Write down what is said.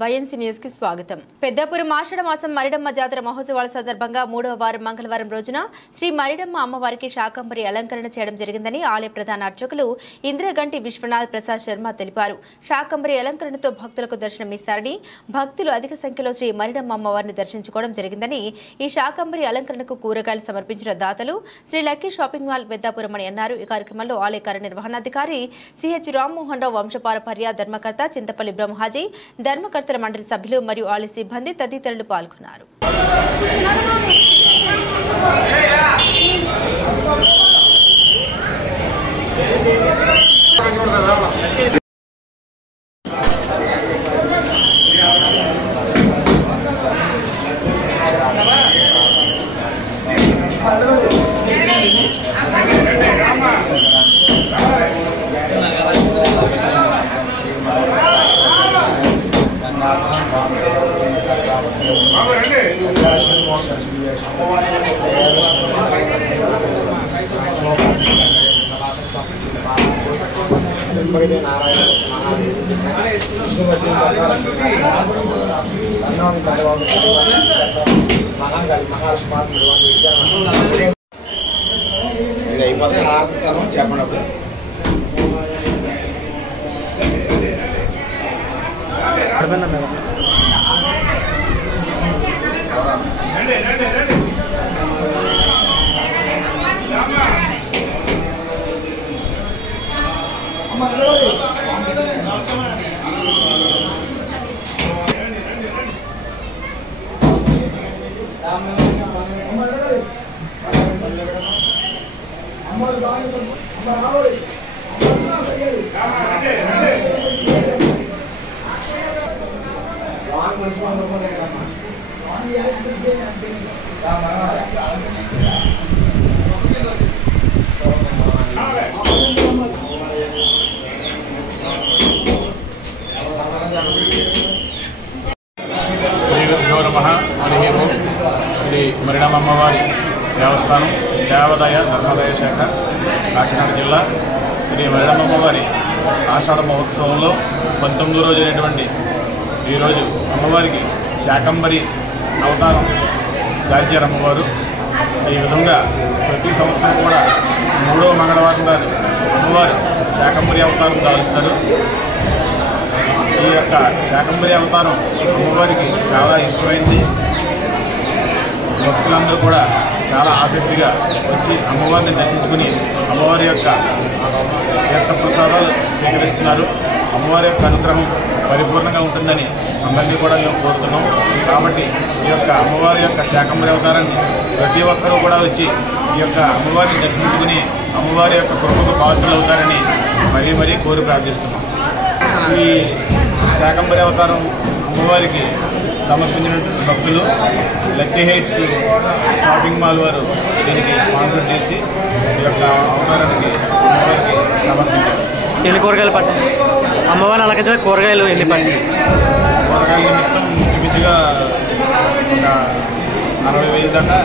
YNC news కి స్వాగతం. పెద్దపురం ఆషాఢ మాసం మరిడమ్మ జాతర మహోత్సవాల సందర్భంగా 3వ వారం మంగళవారం రోజున శ్రీ మరిడమ్మ అమ్మవారికి శాకంబరి అలంకరణ చేయడం జరిగిందని ఆలయ ప్రధాన అర్చకులు ఇంద్రగంటి విశ్వనాథ్ ప్రసాద్ శర్మ తెలిపారు. శాకంబరి అలంకరణతో భక్తులకు దర్శనమిస్తారని, భక్తులు అధిక సంఖ్యలో శ్రీ మరిడమ్మ అమ్మవారిని దర్శించుకోవడం జరిగిందని, ఈ శాకంబరి అలంకరణకు కూరగాయలు సమర్పించిన దాతలు Shri lucky shopping mall Peddapuram అని అన్నారు. ఈ కార్యక్రమంలో ఆలయ కార్యనిర్వహణాధికారి సిహెచ్ రామ్మోహన్ రావు, వంశపారపర్య ధర్మకర్త చింతపల్లి బ్రహ్మహాజీ, ధర్మకర్త మండలి సభ్యులు మరియు ఆలయ సిబ్బంది తదితరులు పాల్గొన్నారు. చెప్పినప్పుడు శ్రీ మరిడమ్మ అమ్మవారి దేవస్థానం దేవాదాయ ధర్మాదాయ శాఖ కాకినాడ జిల్లా శ్రీ మరిడమ్మ అమ్మవారి ఆషాఢ మహోత్సవంలో 19వ రోజు అయినటువంటి ఈరోజు అమ్మవారికి శాకంబరి అవతారం దాల్చారు అమ్మవారు. ఈ విధంగా ప్రతి సంవత్సరం కూడా 3వ మంగళవారం గారు అమ్మవారు శాకంబరి అవతారం దాల్చుతారు. ఈ యొక్క శాకంబరి అవతారం అమ్మవారికి చాలా ఇష్టమైంది. భక్తులందరూ కూడా చాలా ఆసక్తిగా వచ్చి అమ్మవారిని దర్శించుకుని అమ్మవారి యొక్క తీర్థ ప్రసాదాలు స్వీకరిస్తున్నారు. అమ్మవారి యొక్క అనుగ్రహం పరిపూర్ణంగా ఉంటుందని అందరినీ కూడా మేము కోరుతున్నాం. కాబట్టి ఈ యొక్క అమ్మవారి యొక్క శాకంబరి అవతారాన్ని ప్రతి ఒక్కరూ కూడా వచ్చి ఈ యొక్క అమ్మవారిని దర్శించుకుని అమ్మవారి యొక్క కృపకు పాత్రలు అవుతారని మరీ కోరి ప్రార్థిస్తున్నాం. ఈ శాకంబరి అవతారం అమ్మవారికి సమర్పించినటువంటి భక్తులు లక్కీ హైట్స్ షాపింగ్ మాల్ వారు దీనికి స్పాన్సర్ చేసి ఈ యొక్క అవతారానికి అమ్మవారికి సమర్పించారు. ఎన్ని కూరగాయలు పట్టాయి అమ్మవారిని అలంకరించిన కూరగాయలు ఎన్ని పట్టాయి? కూరగాయల నిమిత్తం మించుగా ఒక 60,000 దాకా